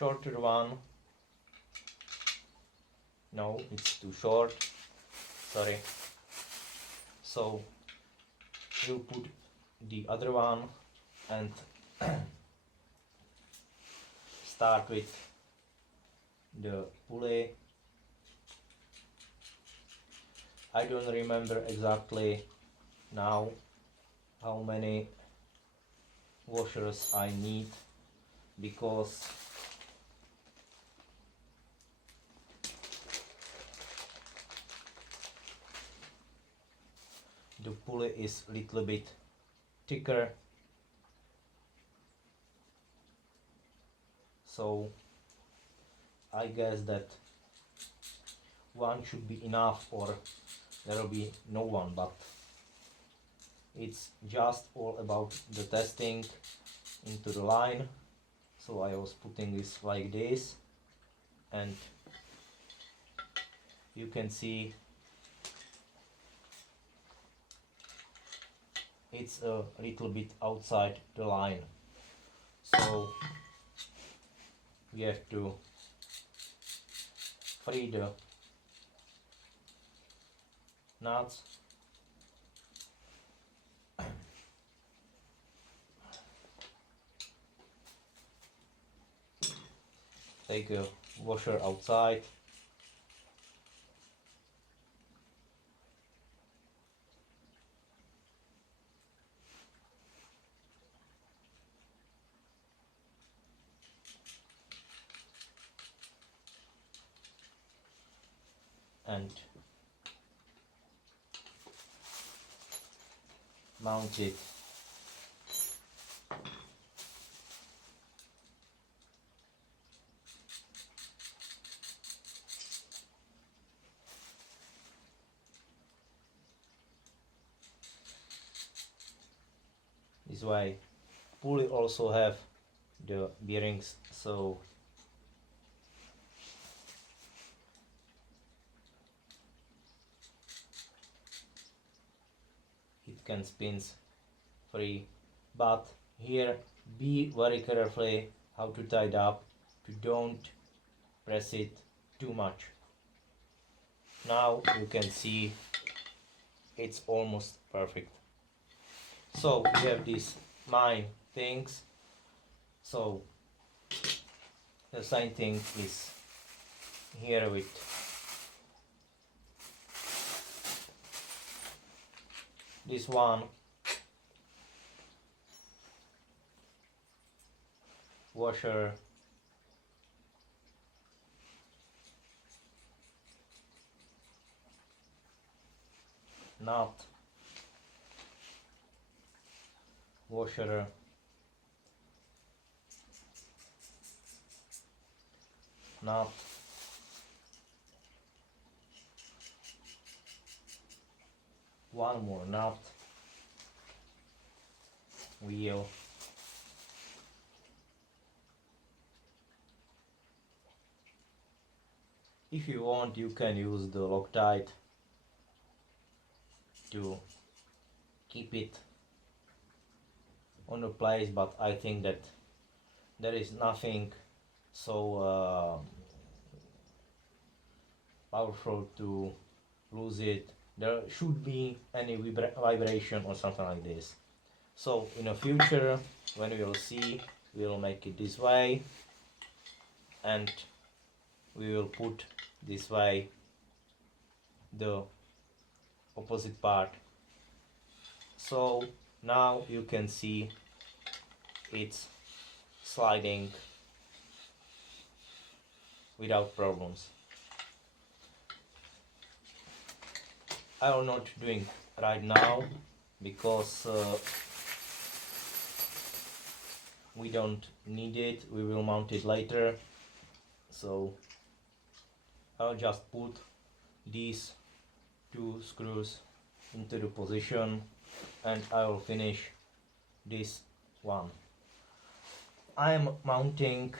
shorter one. No, it's too short, sorry. So we'll put the other one and start with the pulley. I don't remember exactly now how many washers I need, because the pulley is a little bit thicker, so I guess that one should be enough, or there will be no one, but it's just all about the testing into the line. So I was putting this like this, and you can see it's a little bit outside the line, so we have to free the nuts. Take a washer outside. And mount it this way. Pulley also have the bearings, so it can spin free, but here be very carefully how to tie it up, to don't press it too much. Now you can see it's almost perfect. So we have these 9 things. So the same thing is here with this one, washer, nut, washer, nut, one more nut, wheel, if you want you can use the Loctite to keep it on the place, but I think that there is nothing so powerful to lose it. There should be any vibration or something like this. So in the future, when we will see, we will make it this way, and we will put this way the opposite part. So now you can see it's sliding without problems. I am not doing right now because we don't need it, we will mount it later. So I'll just put these 2 screws into the position and I will finish this one. I am mounting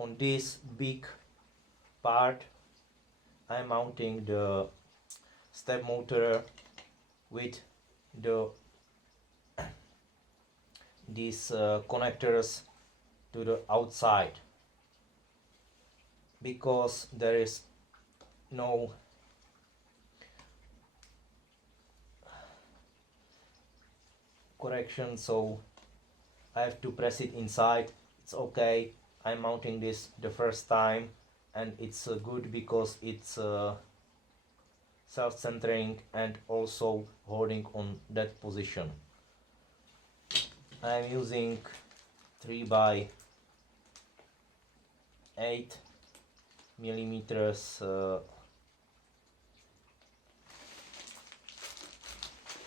on this big part, I am mounting the step motor with these connectors to the outside, because there is no correction, so I have to press it inside. It's okay, I'm mounting this the first time, and it's good because it's self-centering and also holding on that position. I'm using 3 by 8 millimeters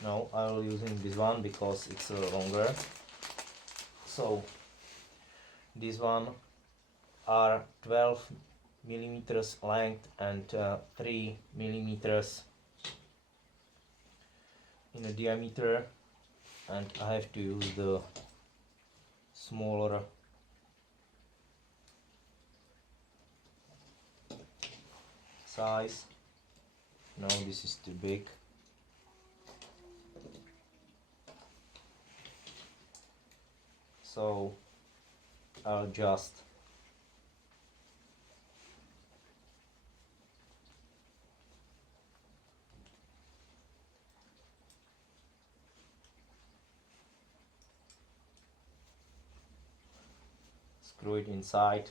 no, I will using this one because it's longer. So this one are 12 millimeters length and 3 millimeters in a diameter, and I have to use the smaller size. No, this is too big. So I'll just screw it inside.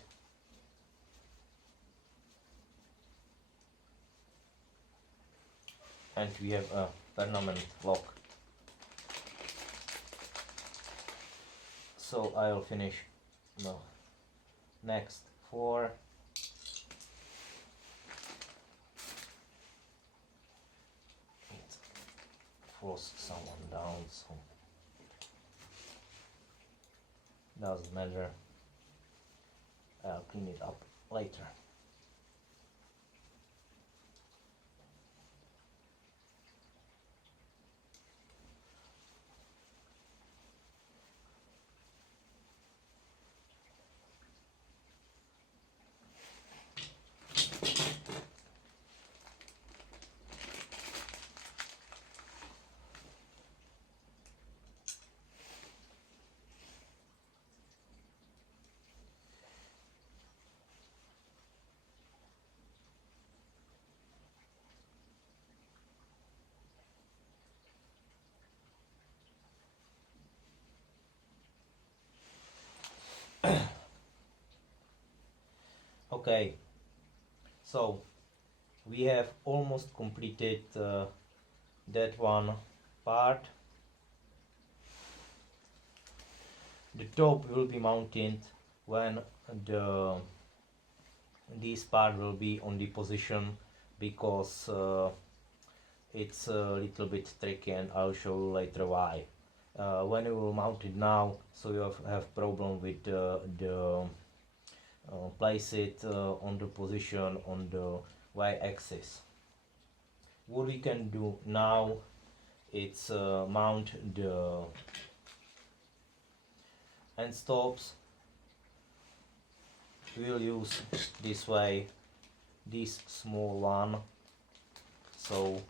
And we have a permanent lock. So I'll finish the next 4. It force someone down, so doesn't matter. I'll clean it up later. Okay, so we have almost completed that one part. The top will be mounted when this part will be on the position, because it's a little bit tricky, and I'll show you later why. When you will mount it now, so you have problem with the place it on the position on the y-axis. What we can do now, it's mount the end stops. We'll use this way, this small one. So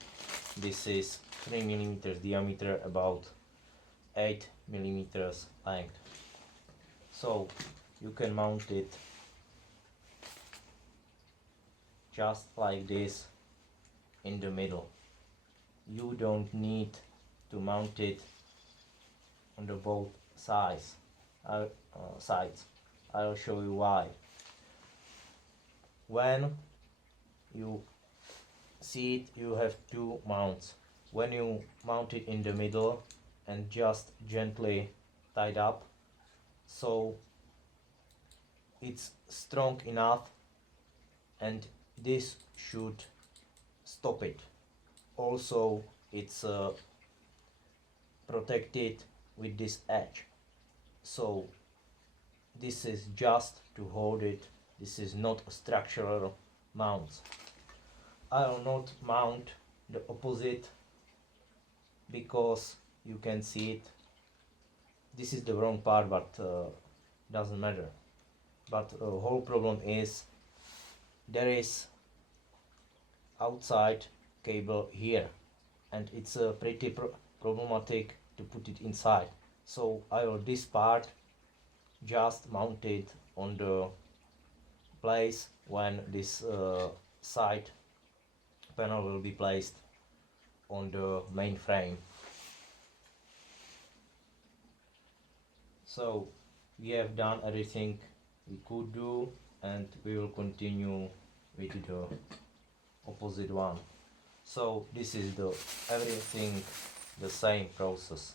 this is 3 millimeters diameter, about 8 millimeters length. So you can mount it just like this in the middle. You don't need to mount it on the both sides. I'll show you why. When you see it, you have 2 mounts. When you mount it in the middle and just gently tied up, so it's strong enough, and this should stop it. Also, it's protected with this edge, so this is just to hold it. This is not a structural mount. I will not mount the opposite, because you can see it. This is the wrong part, but doesn't matter. But whole problem is there is outside cable here, and it's pretty problematic to put it inside. So I will this part just mount it on the place when this side panel will be placed on the main frame. So we have done everything we could do, and we will continue with the opposite one. So this is the everything the same process.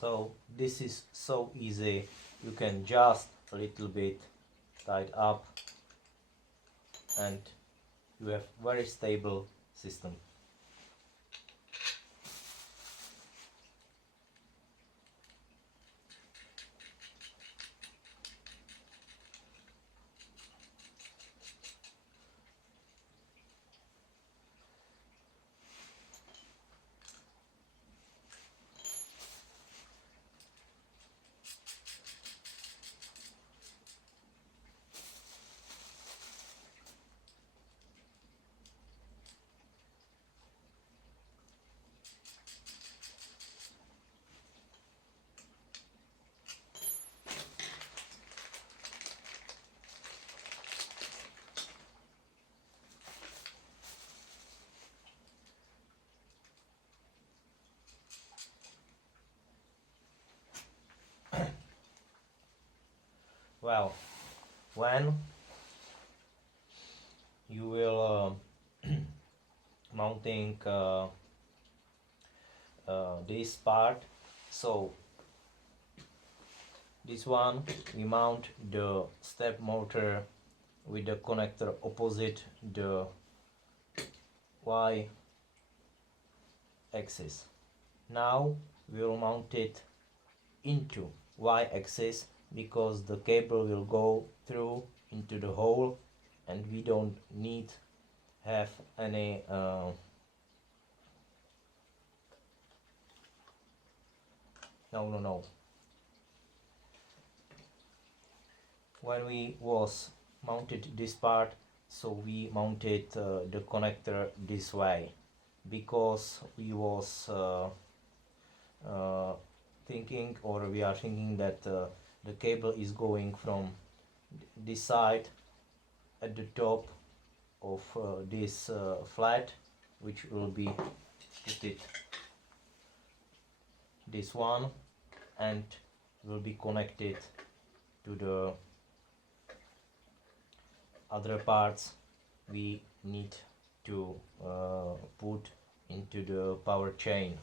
So this is so easy, you can just a little bit tight up and you have very stable system. Well, when you will mounting this part, so this one we mount the step motor with the connector opposite the Y axis. Now we will mount it into Y axis because the cable will go through into the hole and we don't need have any no. When we was mounted this part, so we mounted the connector this way because we was thinking, or we are thinking that the cable is going from this side at the top of this flat, which will be put it this one and will be connected to the other parts we need to put into the power chain.